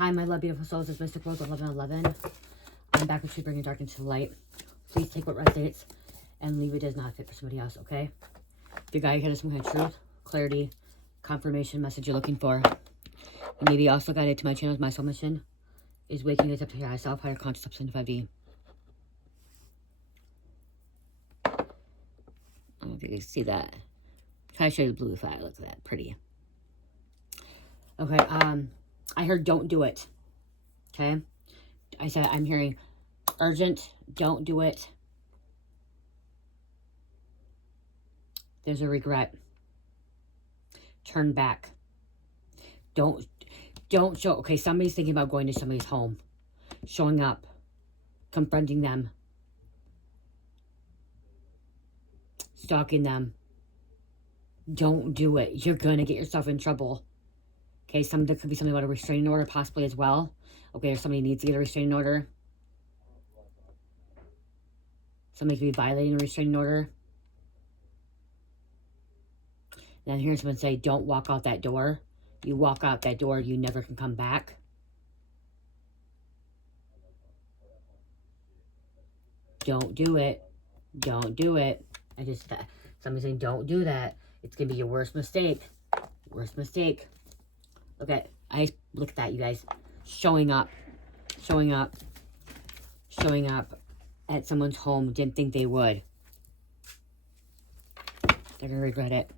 Hi, my love, beautiful souls. It's Mystic World 1111. I'm back with you, bringing dark into the light. Please take what resonates and leave it as not fit for somebody else, okay? If you guys get some kind of truth, clarity, confirmation message you're looking for, and maybe also guided to my channel, my soul mission is waking you up to your higher self, higher conscious, up into 5D. I don't know if you can see that. Try to show you the blue flag. Look at that. Pretty. Okay, I heard don't do it. Okay? I said I'm hearing urgent, don't do it. There's a regret. Turn back. Don't show. Okay, somebody's thinking about going to somebody's home. Showing up. Confronting them. Stalking them. Don't do it. You're going to get yourself in trouble. Okay, there could be something about a restraining order possibly as well. Okay, or somebody needs to get a restraining order. Somebody could be violating a restraining order. And then hearing someone say, don't walk out that door. You walk out that door, you never can come back. Don't do it. Don't do it. Somebody's saying, don't do that. It's going to be your worst mistake. Worst mistake. Okay, look at that, you guys. Showing up at someone's home. Didn't think they would. They're going to regret it.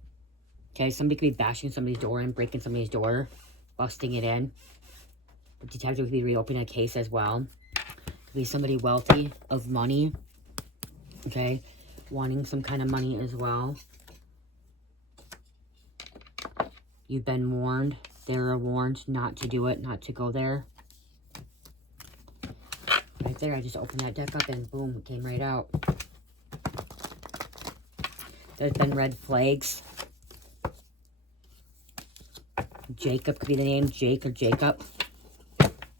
Okay, somebody could be bashing somebody's door and breaking somebody's door, busting it in. The detective could be reopening a case as well. Could be somebody wealthy, of money. Okay, wanting some kind of money as well. You've been warned. They were warned not to do it, not to go there. Right there, I just opened that deck up and boom, it came right out. There's been red flags. Jacob could be the name. Jake or Jacob.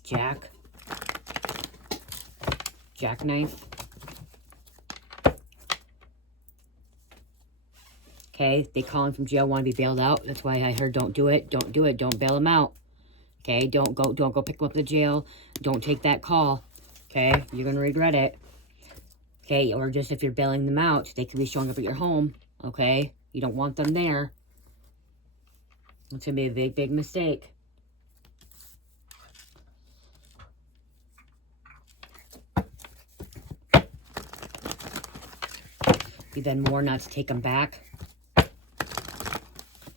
Jack. Jackknife. Okay, they call him from jail, want to be bailed out. That's why I heard don't do it. Don't do it. Don't bail him out. Okay, don't go pick him up at the jail. Don't take that call. Okay, you're going to regret it. Okay, or just if you're bailing them out, they could be showing up at your home. Okay, you don't want them there. It's going to be a big, big mistake. You then warned not to take them back.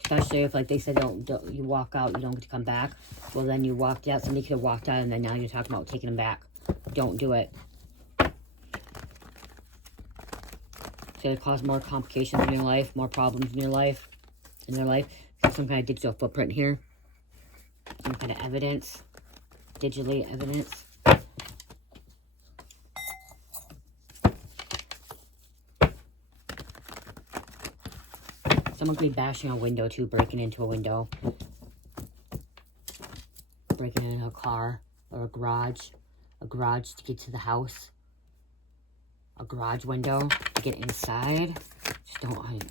Especially if, like they said, don't you walk out, you don't get to come back. Well, then you walked out. Somebody could have walked out, and then now you're talking about taking them back. Don't do it. It's going to cause more complications in your life, more problems in your life, in their life. There's some kind of digital footprint here. Some kind of evidence. Digitally evidence. Someone could be bashing a window too, breaking into a window. Breaking into a car or a garage. A garage to get to the house. A garage window to get inside. Just don't.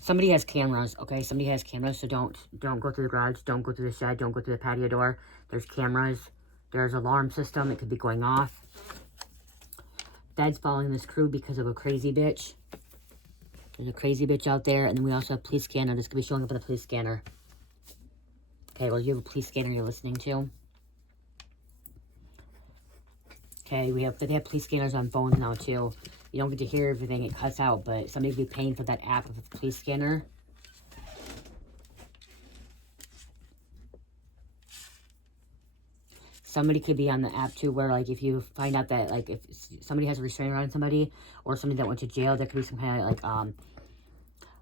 Somebody has cameras, okay? Somebody has cameras, so don't go through the garage. Don't go through the shed. Don't go through the patio door. There's cameras. There's an alarm system. It could be going off. Dad's following this crew because of a crazy bitch. There's a crazy bitch out there. And then we also have a police scanner. This could be showing up with a police scanner. Okay, well, you have a police scanner you're listening to. Okay, they have police scanners on phones now, too. You don't get to hear everything. It cuts out, but somebody could be paying for that app of a police scanner. Somebody could be on the app, too, where, like, if you find out that, like, if somebody has a restraining order on somebody or somebody that went to jail, there could be some kind of, like,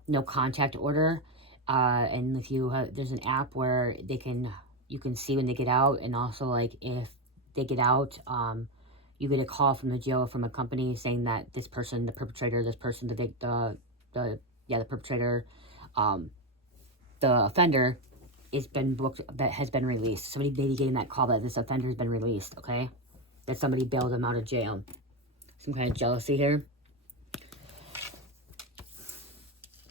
no contact order. And if there's an app where you can see when they get out, and also, like, if they get out, you get a call from the jail from a company saying that this person, the perpetrator, the perpetrator, the offender has been booked, that has been released. Somebody may be getting that call that this offender has been released, okay? That somebody bailed him out of jail. Some kind of jealousy here.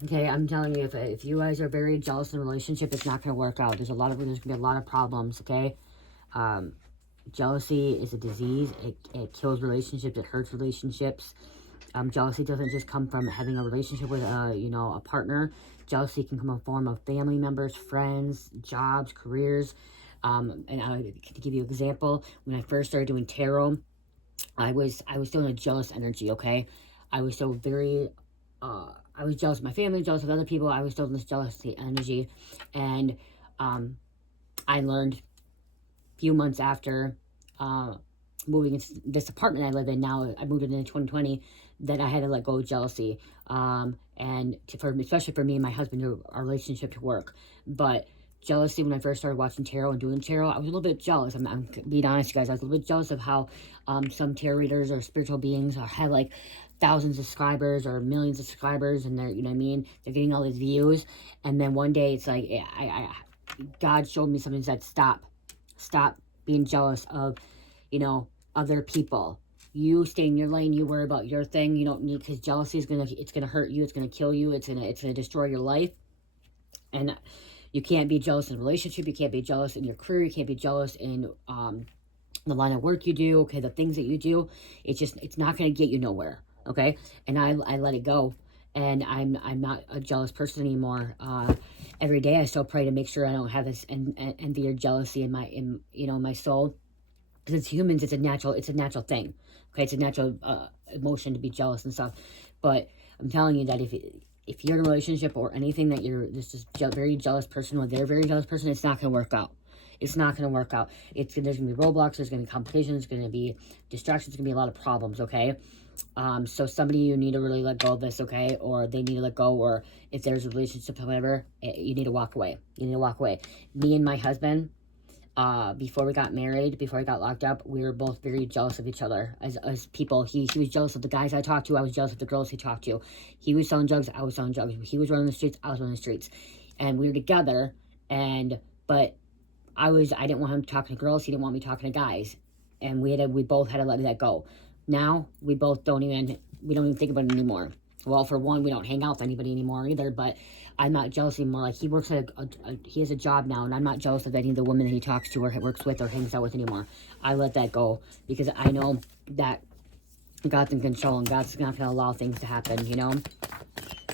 Okay, I'm telling you, if you guys are very jealous in a relationship, it's not going to work out. There's going to be a lot of problems, okay? Jealousy is a disease. It kills relationships. It hurts relationships. Jealousy doesn't just come from having a relationship with, a partner. Jealousy can come in the form of family members, friends, jobs, careers. To give you an example, when I first started doing tarot, I was still in a jealous energy, okay? I was still very, I was jealous of my family, jealous of other people. I was still in this jealousy energy. And I learned a few months after moving into this apartment I live in now, I moved in 2020, that I had to let go of jealousy. Especially for me and my husband, our relationship to work. But jealousy, when I first started watching tarot and doing tarot, I was a little bit jealous. I'm being honest, you guys. I was a little bit jealous of how some tarot readers or spiritual beings had like thousands of subscribers or millions of subscribers, and they're, you know what I mean, they're getting all these views. And then one day it's like, God showed me something that said, stop being jealous of, other people. You stay in your lane. You worry about your thing. You don't need, because jealousy is it's gonna hurt you. It's gonna kill you. It's gonna destroy your life. And you can't be jealous in a relationship. You can't be jealous in your career. You can't be jealous in the line of work you do. Okay, the things that you do. It's not gonna get you nowhere. Okay, and I let it go, and I'm not a jealous person anymore. Every day I still pray to make sure I don't have this envy or jealousy in my soul. Because it's humans, it's a natural thing. Okay, it's a natural emotion to be jealous and stuff. But I'm telling you that if you're in a relationship or anything that you're this very jealous person or they're a very jealous person, it's not going to work out. It's not going to work out. There's going to be roadblocks. There's going to be complications. There's going to be distractions. There's going to be a lot of problems. Okay. So somebody, you need to really let go of this, okay? Or they need to let go, or if there's a relationship, however, you need to walk away. You need to walk away. Me and my husband, before we got married, before I got locked up, we were both very jealous of each other as people. He was jealous of the guys I talked to. I was jealous of the girls he talked to. He was selling drugs. I was selling drugs. He was running the streets. I was running the streets. And we were together, but I didn't want him talking to girls. He didn't want me talking to guys. And we both had to let that go. Now, we don't even think about it anymore. Well, for one, we don't hang out with anybody anymore either, but I'm not jealous anymore. Like, he works at he has a job now, and I'm not jealous of any of the women that he talks to or works with or hangs out with anymore. I let that go because I know that God's in control, and God's not going to allow things to happen,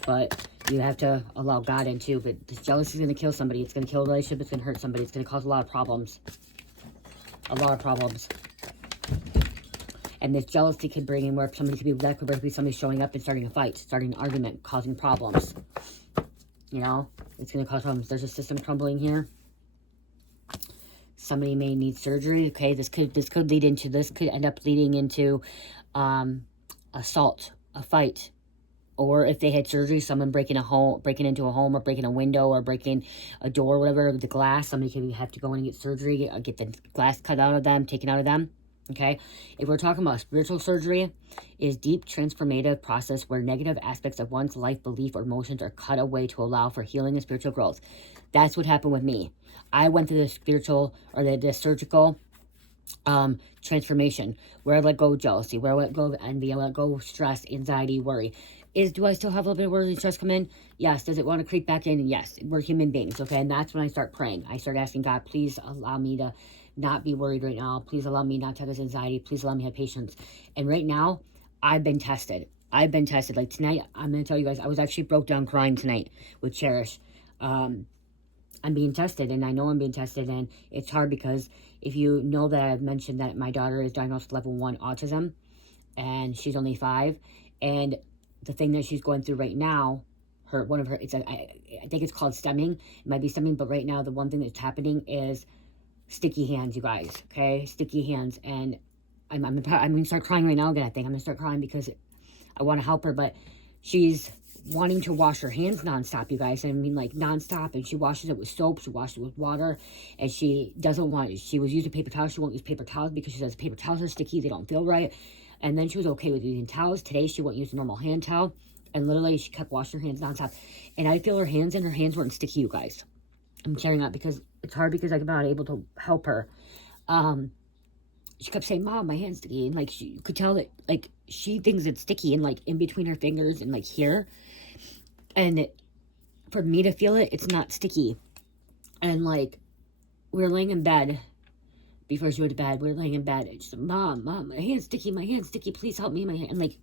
But you have to allow God in too. But this jealousy is going to kill somebody. It's going to kill a relationship. It's going to hurt somebody. It's going to cause a lot of problems. A lot of problems. And this jealousy could bring in where that could be somebody showing up and starting a fight, starting an argument, causing problems. It's going to cause problems. There's a system crumbling here. Somebody may need surgery. Okay, this could end up leading into assault, a fight. Or if they had surgery, someone breaking into a home, or breaking a window, or breaking a door, whatever, the glass. Somebody could have to go in and get surgery, get the glass cut out of them, taken out of them. Okay, if we're talking about spiritual surgery, is deep transformative process where negative aspects of one's life, belief, or emotions are cut away to allow for healing and spiritual growth. That's what happened with me. I went through the spiritual or the surgical transformation where I let go of jealousy, where I let go of envy, I let go of stress, anxiety, worry. Do I still have a little bit of worry and stress come in? Yes. Does it want to creep back in? Yes. We're human beings, okay? And that's when I start praying. I start asking God, please allow me to not be worried right now. Please allow me not to have this anxiety. Please allow me to have patience. And right now, I've been tested. Like tonight, I'm going to tell you guys, I was actually broke down crying tonight with Cherish. I'm being tested, and I know I'm being tested, and it's hard because if you know that I've mentioned that my daughter is diagnosed with level 1 autism, and she's only 5, and the thing that she's going through right now, I think it's called stemming. It might be stemming, but right now the one thing that's happening is sticky hands, you guys. Okay, sticky hands, and I'm gonna start crying right now again. I think I'm gonna start crying because I want to help her, but she's wanting to wash her hands nonstop, you guys. I mean, like nonstop, and she washes it with soap, she washes it with water, and she doesn't want. She was using paper towels. She won't use paper towels because she says paper towels are sticky. They don't feel right. And then she was okay with using towels. Today, she won't use a normal hand towel. And literally, she kept washing her hands nonstop. And I feel her hands, and her hands weren't sticky, you guys. I'm sharing that because it's hard because I'm not able to help her. She kept saying, Mom, my hand's sticky. And, like, you could tell that, like, she thinks it's sticky and, like, in between her fingers and, like, here. And for me to feel it, it's not sticky. And like, we were laying in bed before she went to bed. We were laying in bed. And she's like, Mom, my hand's sticky. My hand's sticky. Please help me. My hand. And like,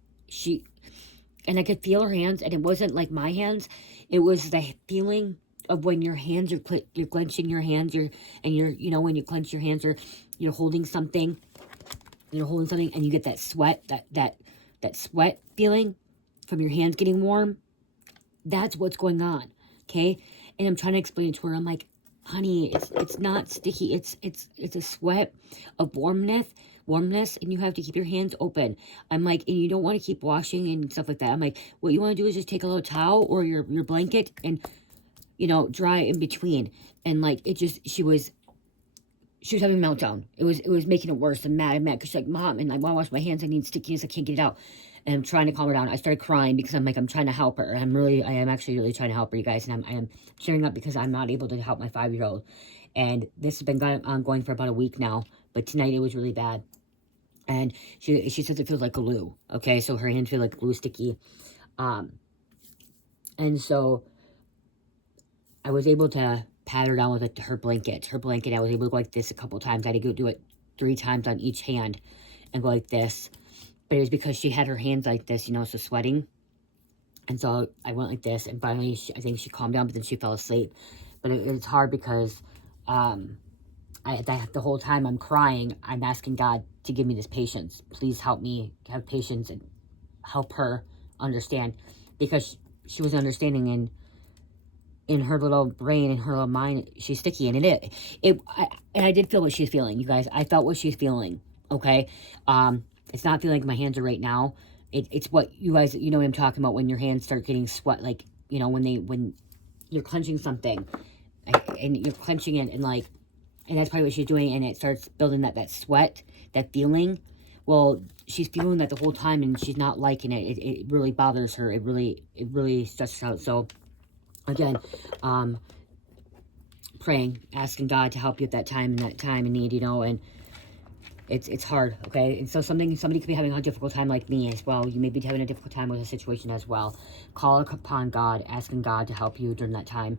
and I could feel her hands. And it wasn't like my hands. It was the feeling of when your hands are, you're clenching your hands. You know, when you clench your hands, you're holding something. You're holding something and you get that sweat, that sweat feeling from your hands getting warm. That's what's going on. Okay. And I'm trying to explain it to her. I'm like, honey, it's not sticky. It's a sweat of warmness, and you have to keep your hands open. I'm like, and you don't want to keep washing and stuff like that. I'm like, what you want to do is just take a little towel or your blanket and, you know, dry in between. And like, she was having a meltdown. It was making it worse and mad because she's like, Mom, and I want to wash my hands. I need stickiness. I can't get it out. And I'm trying to calm her down. I started crying because I'm like, I'm trying to help her. I am actually really trying to help her, you guys. And I am cheering up because I'm not able to help my 5-year-old. And this has been ongoing for about a week now. But tonight it was really bad. And she says it feels like glue. Okay, so her hands feel like glue sticky. And so I was able to pat her down with her blanket. I was able to go like this a couple times. I had to go do it 3 times on each hand and go like this. But it was because she had her hands like this, you know, so sweating. And so I went like this, and finally, I think she calmed down, but then she fell asleep. But it's hard because the whole time I'm crying, I'm asking God to give me this patience. Please help me have patience and help her understand. Because she was understanding in her little brain, in her little mind, she's sticky. And I did feel what she's feeling, you guys. I felt what she's feeling, okay? It's not feeling like my hands are right now. It's what you guys, you know what I'm talking about, when your hands start getting sweat, like, you know, when you're clenching something and you're clenching it and that's probably what she's doing, and it starts building that sweat, that feeling. Well, she's feeling that the whole time and she's not liking it. It really bothers her. It really stresses her out. So again, praying, asking God to help you at that time of need, you know, and it's hard, okay? And so somebody could be having a difficult time like me as well. You may be having a difficult time with a situation as well. Call upon God, asking God to help you during that time.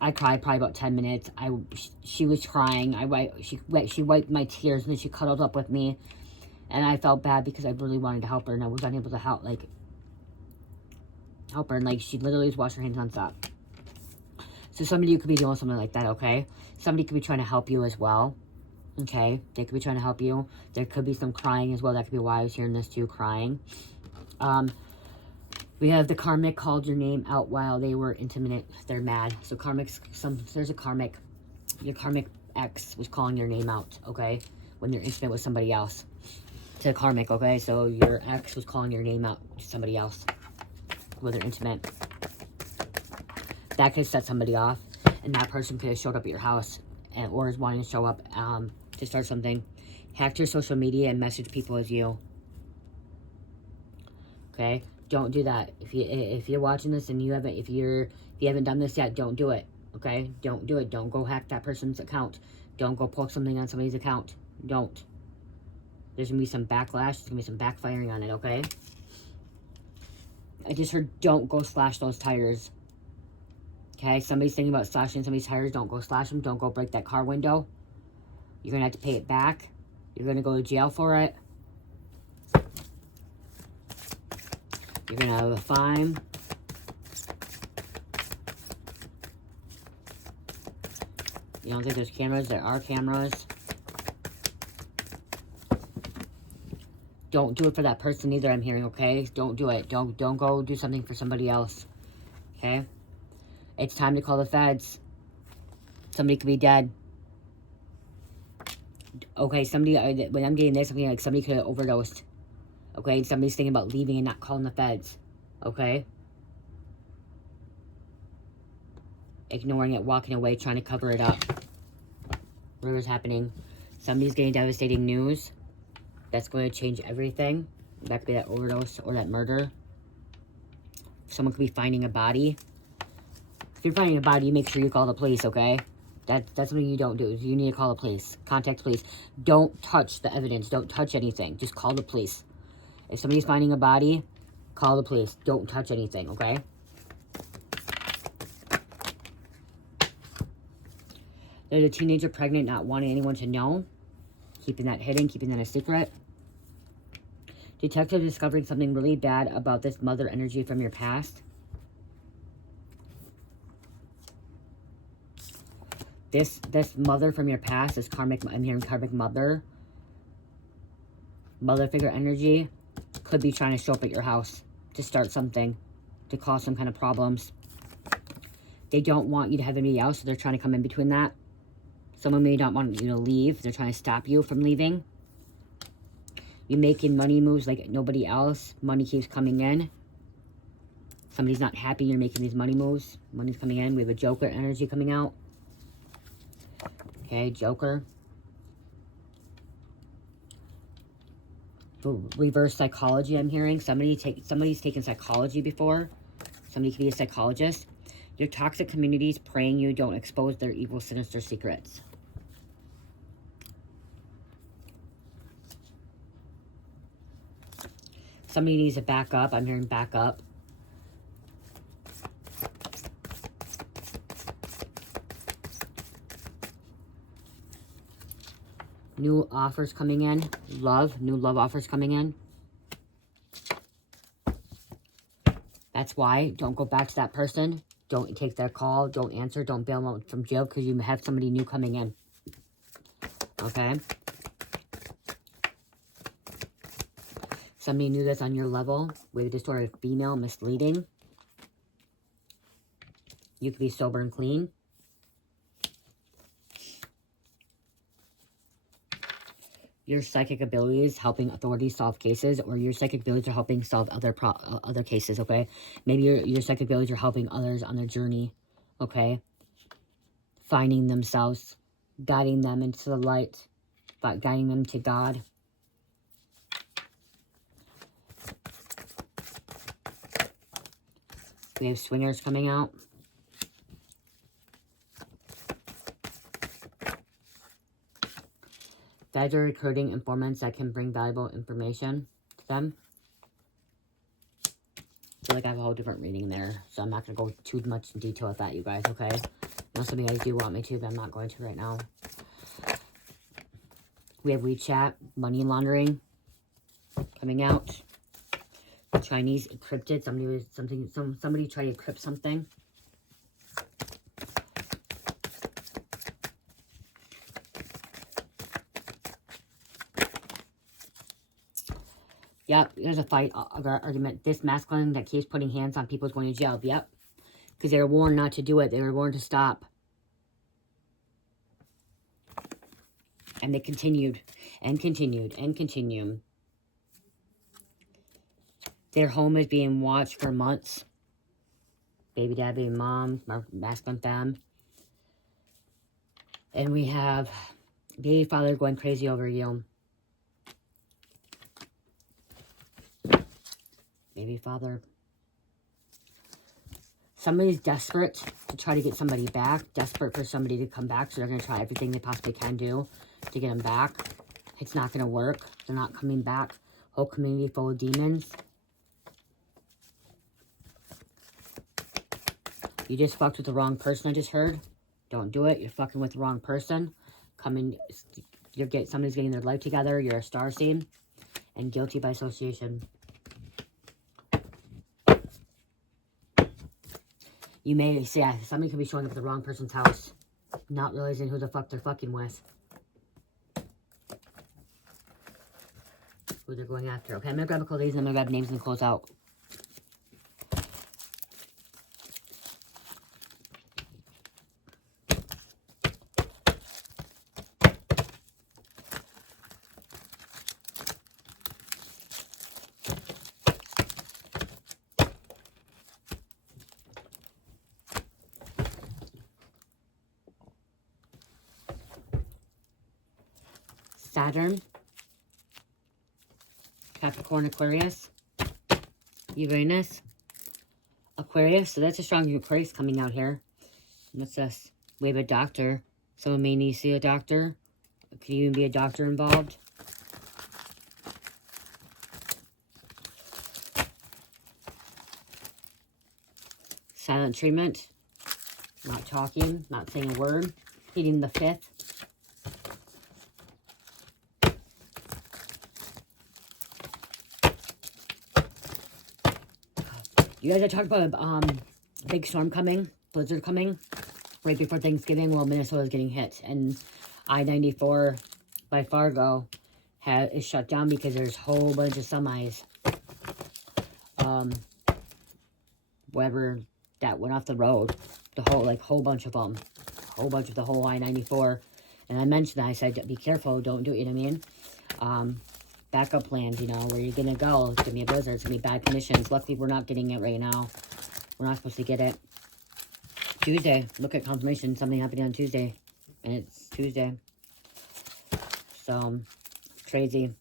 I cried probably about 10 minutes. She was crying. She wiped my tears, and then she cuddled up with me. And I felt bad because I really wanted to help her, and I was unable to help her. And she literally was washing her hands nonstop. So somebody you could be doing something like that, okay? Somebody could be trying to help you as well. Okay, they could be trying to help you. There could be some crying as well. That could be why I was hearing this too, crying. We have the karmic called your name out while they were intimate. They're mad. So there's a karmic. Your karmic ex was calling your name out, okay? When you're intimate with somebody else. To the karmic, okay? So your ex was calling your name out to somebody else when they're intimate. That could set somebody off. And that person could have showed up at your house or is wanting to show up to start something. Hack your social media and message people as you. Okay, don't do that. If you're watching this and if you haven't done this yet, don't do it. Okay, don't do it. Don't go hack that person's account. Don't go post something on somebody's account. Don't. There's gonna be some backlash. There's gonna be some backfiring on it. Okay. I just heard don't go slash those tires. Okay, somebody's thinking about slashing somebody's tires. Don't go slash them. Don't go break that car window. You're going to have to pay it back. You're going to go to jail for it. You're going to have a fine. You don't think there's cameras? There are cameras. Don't do it for that person either, I'm hearing, okay? Don't do it. Don't go do something for somebody else. Okay? It's time to call the feds. Somebody could be dead. Okay, when I'm getting this, I'm getting like somebody could have overdosed. Okay, and somebody's thinking about leaving and not calling the feds. Okay? Ignoring it, walking away, trying to cover it up. Whatever's happening. Somebody's getting devastating news. That's going to change everything. That could be that overdose or that murder. Someone could be finding a body. If you're finding a body, you make sure you call the police, okay? That's something you don't do. You need to call the police. Contact the police. Don't touch the evidence. Don't touch anything. Just call the police. If somebody's finding a body, call the police. Don't touch anything, okay? There's a teenager pregnant, not wanting anyone to know. Keeping that hidden, keeping that a secret. Detective discovering something really bad about this mother energy from your past. This mother from your past, this karmic, I'm hearing karmic mother figure energy, could be trying to show up at your house to start something, to cause some kind of problems. They don't want you to have anybody else, so they're trying to come in between that. Someone may not want you to leave. They're trying to stop you from leaving. You're making money moves like nobody else. Money keeps coming in. Somebody's not happy you're making these money moves. Money's coming in. We have a Joker energy coming out. Okay, Joker. Reverse psychology, I'm hearing. Somebody's taken psychology before. Somebody could be a psychologist. Your toxic communities praying you don't expose their evil, sinister secrets. Somebody needs to back up. I'm hearing back up. New offers coming in. New love offers coming in. That's why. Don't go back to that person. Don't take their call. Don't answer. Don't bail them out from jail because you have somebody new coming in. Okay? Somebody new that's on your level. With the story of female misleading. You could be sober and clean. Your psychic abilities helping authorities solve cases, or your psychic abilities are helping solve other cases, okay? Maybe your psychic abilities are helping others on their journey, okay? Finding themselves, guiding them into the light, guiding them to God. We have swingers coming out. Guys are recruiting informants that can bring valuable information to them. I feel like I have a whole different reading there, so I'm not going to go too much in detail with that, you guys, okay? Unless some of you guys do want me to, but I'm not going to right now. We have WeChat, money laundering coming out. Chinese encrypted. Somebody tried to encrypt something. Yep, there's a fight, argument. This masculine that keeps putting hands on people is going to jail. Yep. Because they were warned not to do it. They were warned to stop. And they continued. And continued. And continued. Their home is being watched for months. Baby dad, baby mom, masculine femme. And we have baby father going crazy over you. Baby father. Somebody's desperate to try to get somebody back. Desperate for somebody to come back. So they're going to try everything they possibly can do to get them back. It's not going to work. They're not coming back. Whole community full of demons. You just fucked with the wrong person, I just heard. Don't do it. You're fucking with the wrong person. Somebody's getting their life together. You're a starseed. And guilty by association. You may say, yeah, somebody could be showing up at the wrong person's house. Not realizing who the fuck they're fucking with. Who they're going after. Okay, I'm going to grab a couple of these and I'm going to grab names and close out. Saturn, Capricorn, Aquarius, Uranus, Aquarius. So that's a strong Aquarius coming out here. What's this? We have a doctor. Someone may need to see a doctor. Could even be a doctor involved. Silent treatment. Not talking, not saying a word. Eating the 5th. You guys, I talked about a big storm coming, blizzard coming, right before Thanksgiving. Well, Minnesota's getting hit, and I-94 by Fargo is shut down because there's a whole bunch of semis, whatever, that went off the road. The whole bunch of them, the whole I-94. And I mentioned that. I said, be careful, don't do it. You know what I mean? Backup plans, you know, where you're gonna go. It's gonna be a blizzard. It's gonna be bad conditions. Luckily, we're not getting it right now. We're not supposed to get it. Tuesday, look at confirmation. Something happening on Tuesday, and it's Tuesday. So crazy.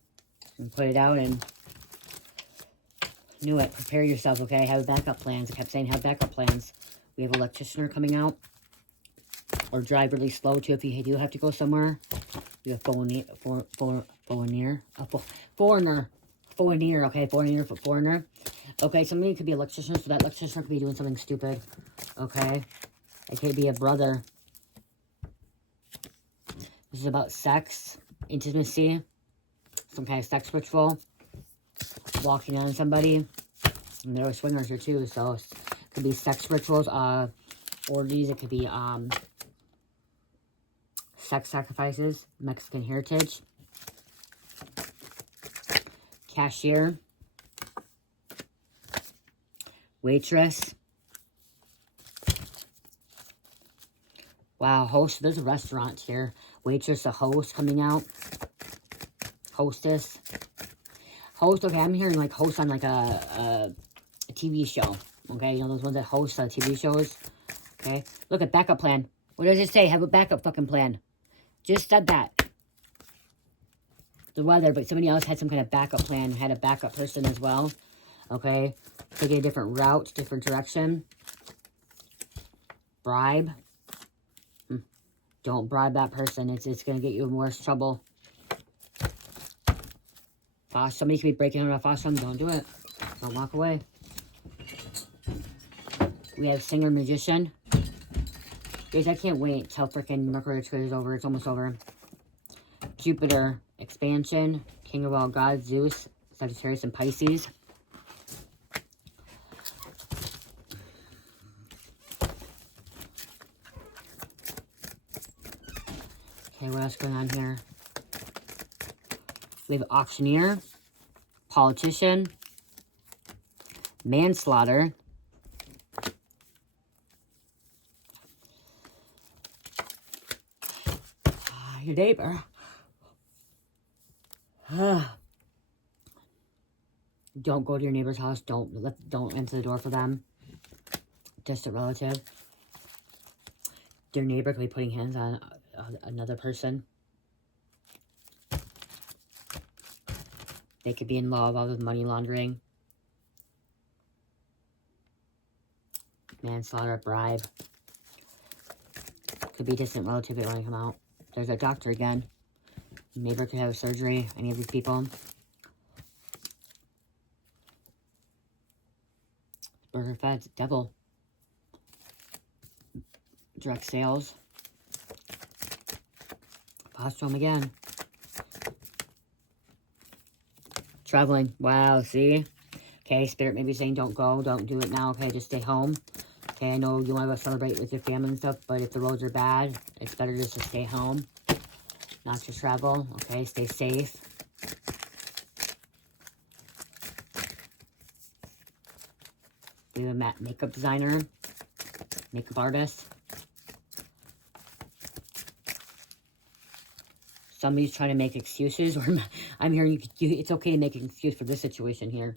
And put it out and knew it. Prepare yourself, okay? Have backup plans. I kept saying have backup plans. We have an electrician coming out, or drive really slow too if you do have to go somewhere. You have foreigner, okay, foreigner. Okay, somebody could be an electrician, so that electrician could be doing something stupid, okay? It could be a brother. This is about sex, intimacy, some kind of sex ritual, walking on somebody. And there are swingers here too, so it could be sex rituals, orgies, it could be, sex sacrifices, Mexican heritage, cashier, waitress, wow, host, there's a restaurant here, waitress, a host coming out, hostess, host, okay, I'm hearing like host on like a TV show, okay, you know those ones that host on TV shows, okay, look at backup plan, what does it say, have a backup fucking plan, just said that. The weather, but somebody else had some kind of backup plan, had a backup person as well. Okay, taking a different route, different direction. Bribe. Don't bribe that person. It's going to get you in worse trouble. Somebody could be breaking out of ashram. Don't do it. Don't walk away. We have singer, magician. Guys, I can't wait till freaking Mercury retrograde is over. It's almost over. Jupiter, expansion, king of all gods, Zeus, Sagittarius, and Pisces. Okay, what else going on here? We have auctioneer, politician, manslaughter, your neighbor. Don't go to your neighbor's house. Don't answer the door for them. Just a relative. Their neighbor could be putting hands on another person. They could be involved with money laundering, manslaughter, bribe. Could be distant relative that want to come out. There's a doctor again. Neighbor could have surgery. Any of these people. Burger feds, devil. Direct sales. Postrum again. Traveling. Wow, see? Okay, spirit maybe saying don't go, don't do it now. Okay, just stay home. Okay, I know you want to go celebrate with your family and stuff, but if the roads are bad, it's better just to stay home. Not to travel. Okay, stay safe. We have a makeup designer, makeup artist. Somebody's trying to make excuses, or I'm hearing it's okay to make an excuse for this situation here.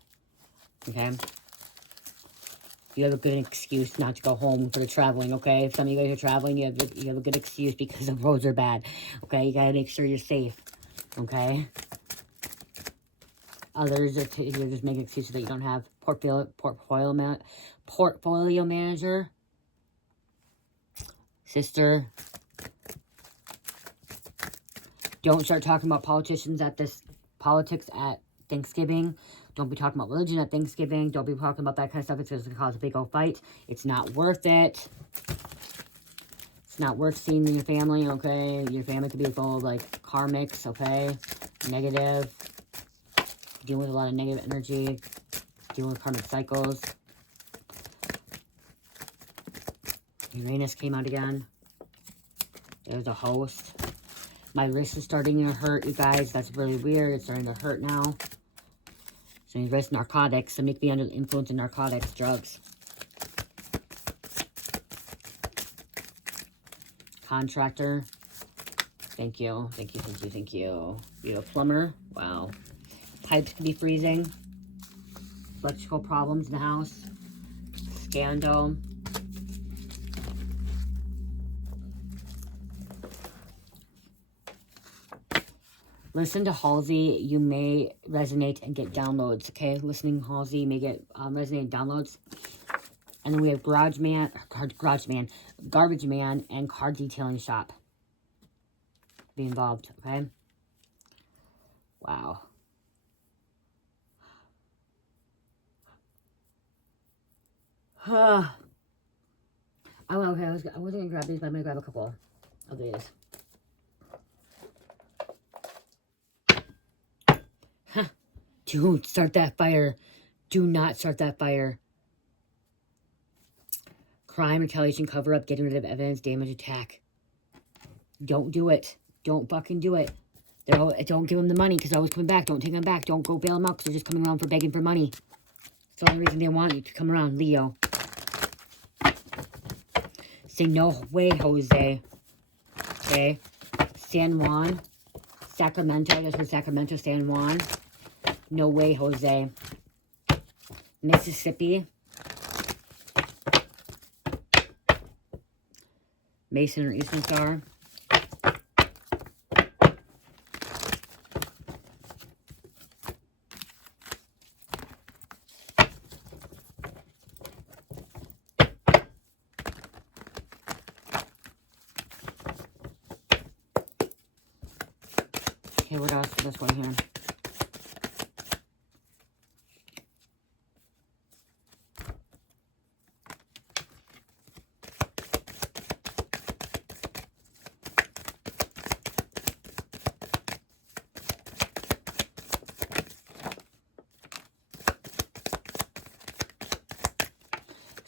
Okay? You have a good excuse not to go home for the traveling, okay? If some of you guys are traveling, you have a good excuse because the roads are bad. Okay? You gotta make sure you're safe. Okay? Others are you're just making excuses that you don't have. Portfolio manager. Sister. Don't start talking about politics at Thanksgiving. Don't be talking about religion at Thanksgiving. Don't be talking about that kind of stuff. It's going to cause a big old fight. It's not worth it. It's not worth seeing in your family, okay? Your family could be full of, like, karmics, okay? Negative. Dealing with a lot of negative energy. Dealing with karmic cycles. Uranus came out again. There's a host. My wrist is starting to hurt, you guys. That's really weird. It's starting to hurt now. So your wrist, narcotics. So make me under the influence of narcotics, drugs. Contractor. Thank you. Thank you, thank you, thank you. You a plumber. Wow. Pipes could be freezing. Electrical problems in the house. Scandal. Listen to Halsey. You may resonate and get downloads. Okay, listening Halsey, you may get resonate and downloads. And then we have Garbage Man, and Car Detailing Shop. Be involved, okay? Wow. Okay, I wasn't gonna grab these, but I'm gonna grab a couple of these. Don't start that fire. Do not start that fire. Crime, retaliation, cover up, getting rid of evidence, damage, attack. Don't do it. Don't fucking do it. Don't give them the money because they're always coming back. Don't take them back. Don't go bail them out because they're just coming around for begging for money. It's the only reason they want you to come around, Leo. Say no way, Jose. Okay. San Juan. Sacramento. That's for Sacramento, San Juan. No way, Jose. Mississippi. Mason or Eastern Star. Okay, what else? This one here.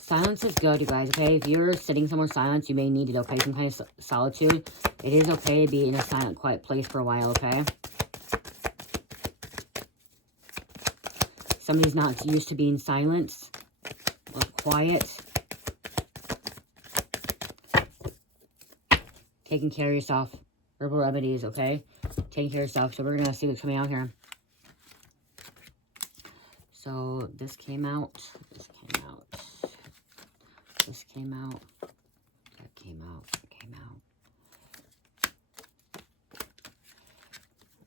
Silence is good, you guys, okay? If you're sitting somewhere silent, you may need it, okay? Some kind of solitude. It is okay to be in a silent, quiet place for a while, okay? Somebody's not used to being silent or quiet. Taking care of yourself. Herbal remedies, okay? Taking care of yourself. So we're going to see what's coming out here. So this came out. This came out. This came out. That came out. That came out.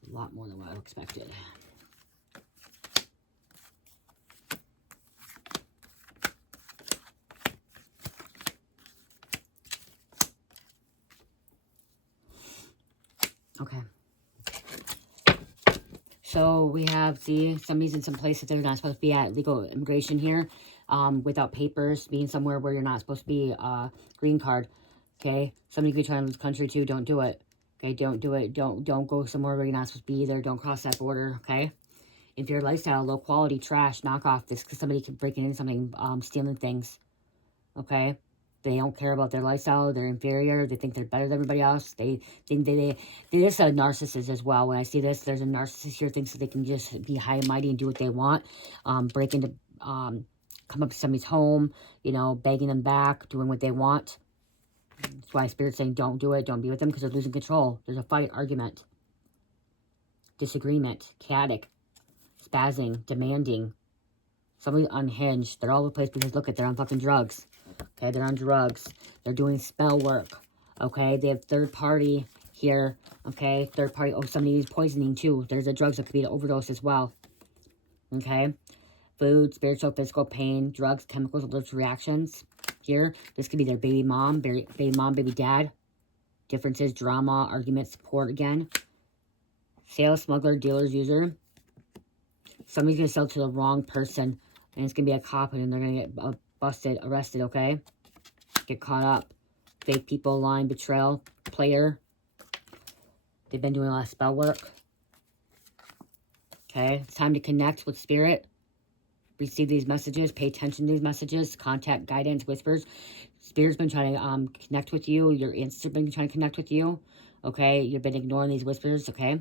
A lot more than what I expected. Okay. So we have, see, somebody's in some place that they're not supposed to be at. Legal immigration here. Without papers, being somewhere where you're not supposed to be, green card, okay? Somebody could try and leave the country too, don't do it, okay? Don't do it, don't go somewhere where you're not supposed to be either, don't cross that border, okay? If your lifestyle, low quality, trash, knock off this, because somebody could break into something, stealing things, okay? They don't care about their lifestyle, they're inferior, they think they're better than everybody else, they think they're just a narcissist as well. When I see this, there's a narcissist here, thinks that they can just be high and mighty and do what they want, break into, come up to somebody's home, you know, begging them back, doing what they want. That's why Spirit's saying don't do it, don't be with them, because they're losing control. There's a fight, argument, disagreement, chaotic, spazzing, demanding. Somebody unhinged. They're all over the place because, look, they're on fucking drugs. Okay, they're on drugs. They're doing spell work. Okay, they have third party here. Okay, third party. Oh, somebody needs poisoning too. There's a drugs that could be an overdose as well. Okay. Food, spiritual, physical pain, drugs, chemicals, allergic reactions. Here, this could be their baby mom, baby dad. Differences, drama, argument, support again. Sales, smuggler, dealers, user. Somebody's going to sell to the wrong person. And it's going to be a cop and they're going to get busted, arrested, okay? Get caught up. Fake people, lying, betrayal, player. They've been doing a lot of spell work. Okay, it's time to connect with spirit. Receive these messages. Pay attention to these messages. Contact, guidance, whispers. Spirit's been trying to connect with you. Your ancestors have been trying to connect with you. Okay, you've been ignoring these whispers. Okay,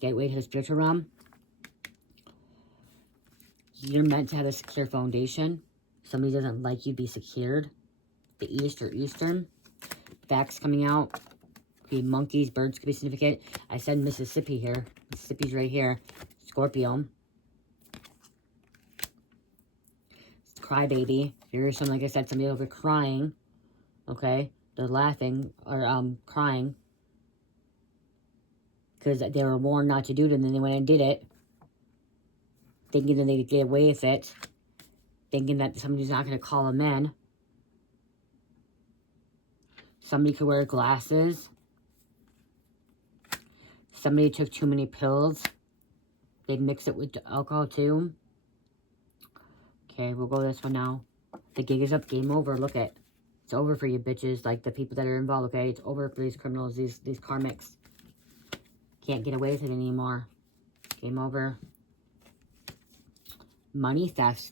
gateway to the spiritual realm. You're meant to have a secure foundation. Somebody doesn't like you, be secured. The East or Eastern. Facts coming out. Could be monkeys, birds could be significant. I said Mississippi here. Mississippi's right here. Scorpio. Crybaby. Here's something, like I said, somebody over crying. Okay? They're laughing or crying. Because they were warned not to do it, and then they went and did it. Thinking that they'd get away with it. Thinking that somebody's not going to call them in. Somebody could wear glasses. Somebody took too many pills. They'd mix it with alcohol too. Okay, we'll go this one now. The gig is up. Game over. Look it. It's over for you bitches. Like the people that are involved, okay? It's over for these criminals, these karmics. Can't get away with it anymore. Game over. Money thefts.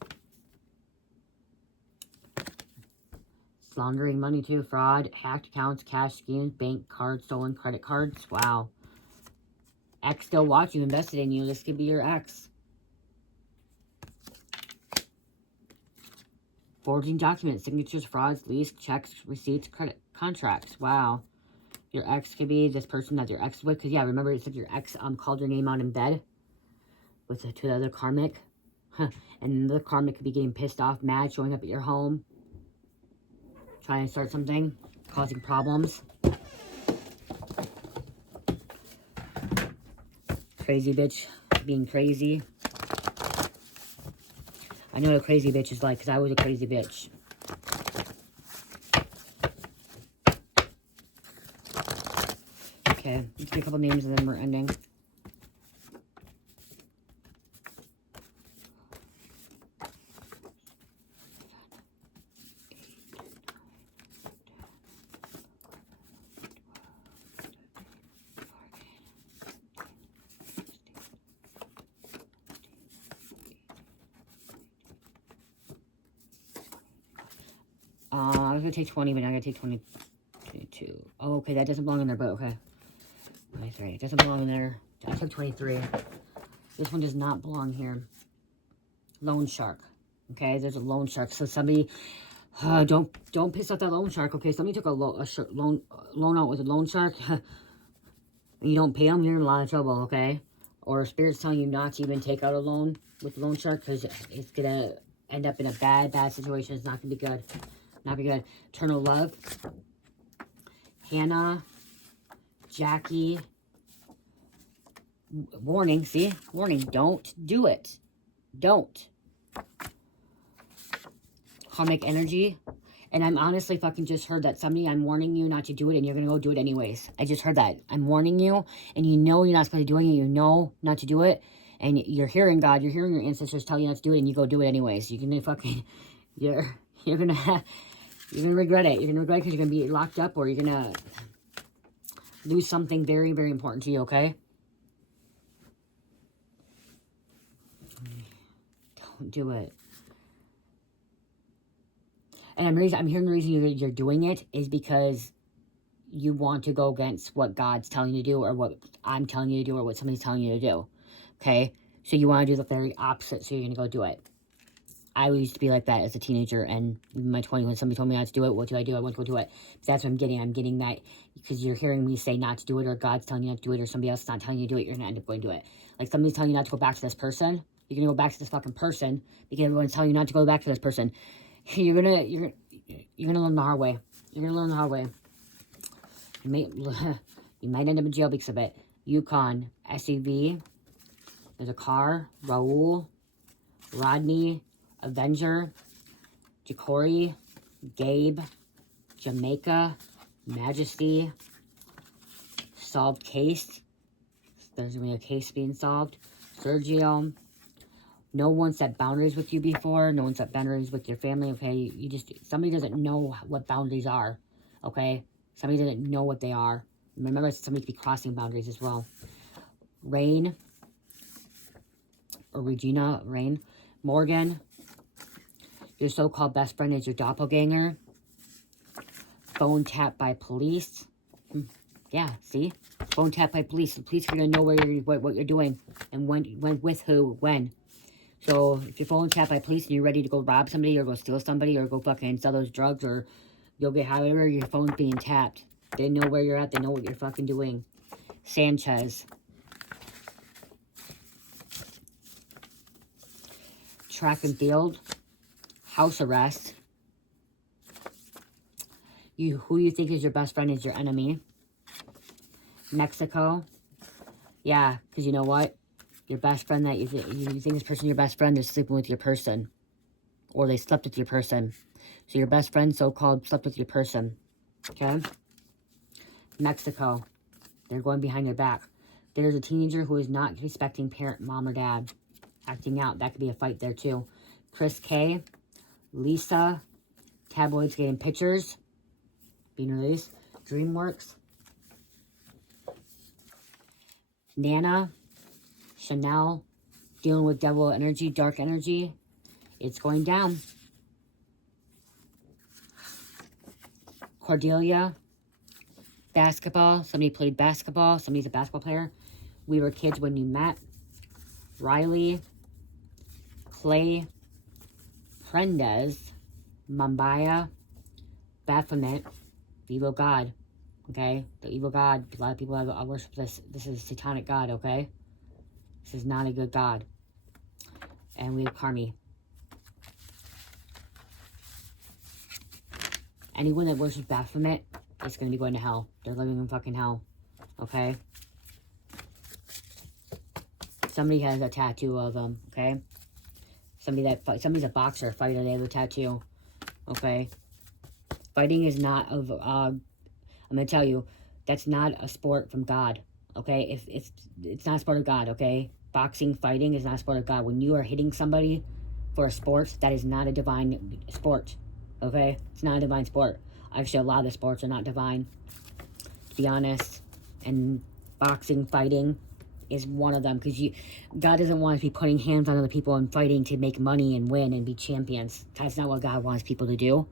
Laundering money too. Fraud. Hacked accounts. Cash schemes. Bank cards. Stolen credit cards. Wow. Ex still watch you. Invested in you. This could be your ex. Forging documents. Signatures. Frauds. Lease. Checks. Receipts. Credit. Contracts. Wow. Your ex could be this person that your ex is with. Because, yeah, remember it said your ex called your name out in bed. With to the other karmic. And the karmic could be getting pissed off, mad, showing up at your home. Trying to start something. Causing problems. Crazy bitch. Being crazy. I know what a crazy bitch is like, because I was a crazy bitch. Okay, let's get a couple names and then we're ending. I was going to take 20, but now I'm going to take 22. Oh, okay, that doesn't belong in there, but okay. 23. It doesn't belong in there. I took 23. This one does not belong here. Loan shark. Okay, there's a loan shark. So somebody, don't piss off that loan shark. Okay, somebody took a loan out with a loan shark. You don't pay them, you're in a lot of trouble, okay? Or Spirit's telling you not to even take out a loan with the loan shark because it's going to end up in a bad situation. It's not going to be good. Not be good. Eternal love. Hannah. Jackie. Warning. See? Warning. Don't do it. Don't. Karmic energy. And I'm honestly fucking just heard that somebody, I'm warning you not to do it and you're going to go do it anyways. I just heard that. I'm warning you and you know you're not supposed to be doing it. You know not to do it. And you're hearing God. You're hearing your ancestors tell you not to do it and you go do it anyways. You're going to fucking, you're going to regret it. You're going to regret it because you're going to be locked up or you're going to lose something very, very important to you, okay? Don't do it. And I'm hearing the reason you're doing it is because you want to go against what God's telling you to do or what I'm telling you to do or what somebody's telling you to do, okay? So you want to do the very opposite, so you're going to go do it. I used to be like that as a teenager, and in my 20s, when somebody told me not to do it, what do? I want to go do it. That's what I'm getting. I'm getting that because you're hearing me say not to do it, or God's telling you not to do it, or somebody else is not telling you to do it, you're going to end up going to do it. Like somebody's telling you not to go back to this person, you're going to go back to this fucking person because everyone's telling you not to go back to this person. You're gonna learn the hard way. You're gonna learn the hard way. You might end up in jail because of it. Yukon, SUV. There's a car. Raul, Rodney, Avenger, Jacory, Gabe, Jamaica, Majesty, solved case. There's gonna be a case being solved. Sergio. No one set boundaries with you before. No one set boundaries with your family, okay? Somebody doesn't know what boundaries are, Okay? Somebody doesn't know what they are. Remember, somebody could be crossing boundaries as well. Rain, or Regina, Rain. Morgan, your so-called best friend is your doppelganger. Phone tapped by police. Yeah, see? Phone tapped by police. The police are going to know where you're, what you're doing and when, with who, when. So, if your phone tapped by police and you're ready to go rob somebody or go steal somebody or go fucking sell those drugs or you'll get however, your phone's being tapped. They know where you're at. They know what you're fucking doing. Sanchez. Track and field. House arrest. Who you think is your best friend is your enemy. Mexico. Yeah, because you know what? Your best friend that you think this person your best friend is sleeping with your person. Or they slept with your person. So your best friend, so-called, slept with your person. Okay? Mexico. They're going behind your back. There's a teenager who is not respecting parent, mom, or dad. Acting out. That could be a fight there, too. Chris K. Lisa. Tabloids getting pictures. Being released. DreamWorks. Nana. Chanel. Dealing with devil energy, dark energy. It's going down. Cordelia. Basketball. Somebody played basketball. Somebody's a basketball player. We were kids when you met. Riley. Clay. Prendez. Mambaya. Baphomet. The evil god. Okay? The evil god. A lot of people have worship this. This is a satanic god, okay? This is not a good god. And we have Carmi. Anyone that worships Baphomet is going to be going to hell. They're living in fucking hell. Okay? Somebody has a tattoo of them. Okay? Somebody's a boxer, fighter. They have a tattoo. Okay? Fighting is not of... I'm going to tell you, that's not a sport from God. Okay? It's not a sport of God. Okay? Boxing, fighting is not a sport of God. When you are hitting somebody for a sport, that is not a divine sport. Okay? It's not a divine sport. Actually, a lot of the sports are not divine, to be honest. And boxing, fighting is one of them. Because God doesn't want us to be putting hands on other people and fighting to make money and win and be champions. That's not what God wants people to do.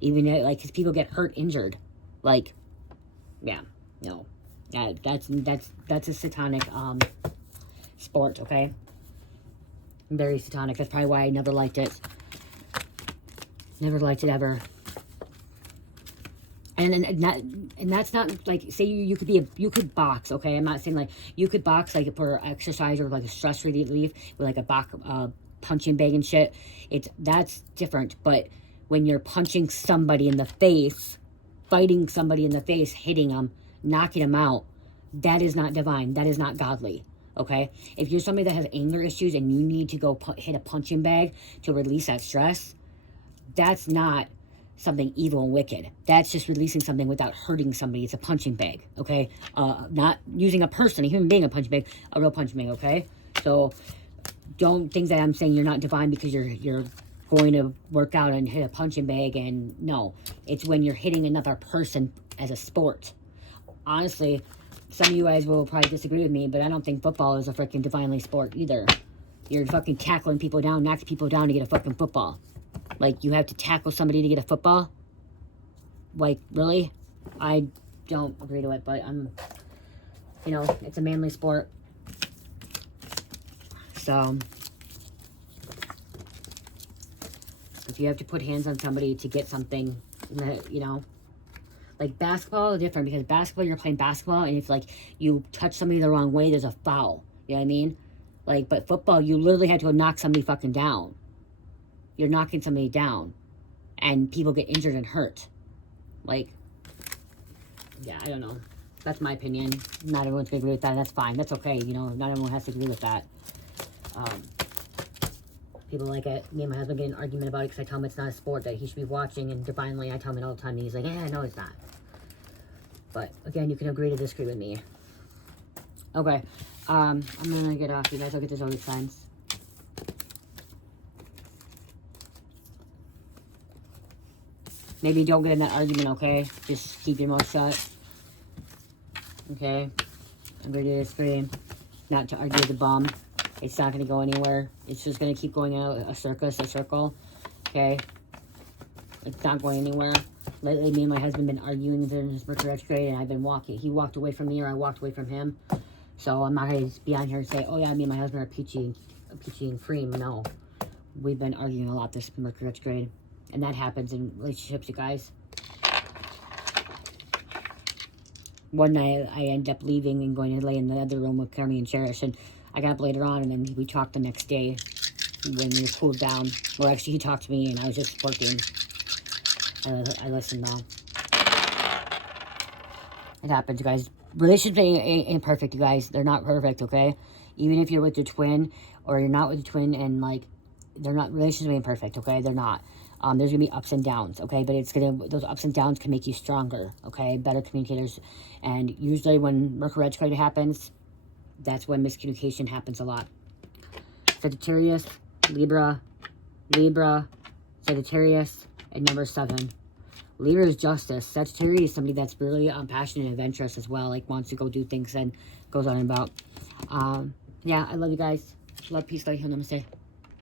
Even, like, because people get hurt, injured. Like, yeah, no. Yeah, that's a satanic sport, okay? Very satanic. That's probably why I never liked it. Never liked it ever. And that's not like, say you could box, okay? I'm not saying like you could box like for exercise or like a stress relief with like a punching bag and shit. That's different. But when you're punching somebody in the face, fighting somebody in the face, hitting them, knocking them out, that is not divine. That is not godly. Okay? If you're somebody that has anger issues and you need to go hit a punching bag to release that stress, that's not something evil and wicked. That's just releasing something without hurting somebody. It's a punching bag, okay? Not using a person, a human being, a punching bag, a real punching bag, okay? So don't think that I'm saying you're not divine because you're going to work out and hit a punching bag, and no. It's when you're hitting another person as a sport. Honestly, some of you guys will probably disagree with me, but I don't think football is a freaking divinely sport either. You're fucking tackling people down, knocking people down to get a fucking football. Like, you have to tackle somebody to get a football? Like, really? I don't agree to it, but you know, it's a manly sport. So, if you have to put hands on somebody to get something, you know, like basketball is different because basketball, you're playing basketball, and if like you touch somebody the wrong way, there's a foul. You know what I mean? Like, but football, you literally have to go knock somebody fucking down. You're knocking somebody down, and people get injured and hurt. Like, yeah, I don't know. That's my opinion. Not everyone's going to agree with that. That's fine. That's okay. You know, not everyone has to agree with that. People like it. Me and my husband get an argument about it because I tell him it's not a sport that he should be watching, and divinely I tell him it all the time, and he's like, yeah, no, it's not. But, again, you can agree to disagree with me. Okay. I'm going to get off. You guys, I'll get the zodiac signs. Maybe don't get in that argument, okay? Just keep your mouth shut. Okay? I'm ready to scream. Not to argue with the bum. It's not going to go anywhere. It's just going to keep going out a circle. Okay? It's not going anywhere. Lately, me and my husband have been arguing during his Mercury retrograde, and I've been walking. He walked away from me, or I walked away from him. So I'm not going to be on here and say, oh yeah, me and my husband are peachy and cream. No. We've been arguing a lot this Mercury retrograde. And that happens in relationships, you guys. One night, I ended up leaving and going to lay in the other room with Carmi and Cherish. And I got up later on, and then we talked the next day when we cooled down. Well, actually, he talked to me, and I was just working. I listened now. It happens, you guys. Relationships ain't perfect, you guys. They're not perfect, okay? Even if you're with your twin, or you're not with your twin, and, like, they're not, relationships ain't perfect, okay? They're not. There's going to be ups and downs, okay? But it's going to, those ups and downs can make you stronger, okay? Better communicators. And usually when Mercury retrograde happens, that's when miscommunication happens a lot. Sagittarius, Libra, Sagittarius, and number 7. Libra is justice. Sagittarius is somebody that's really passionate and adventurous as well, like wants to go do things and goes on and about. Yeah, I love you guys. Love, peace, light, heal, namaste.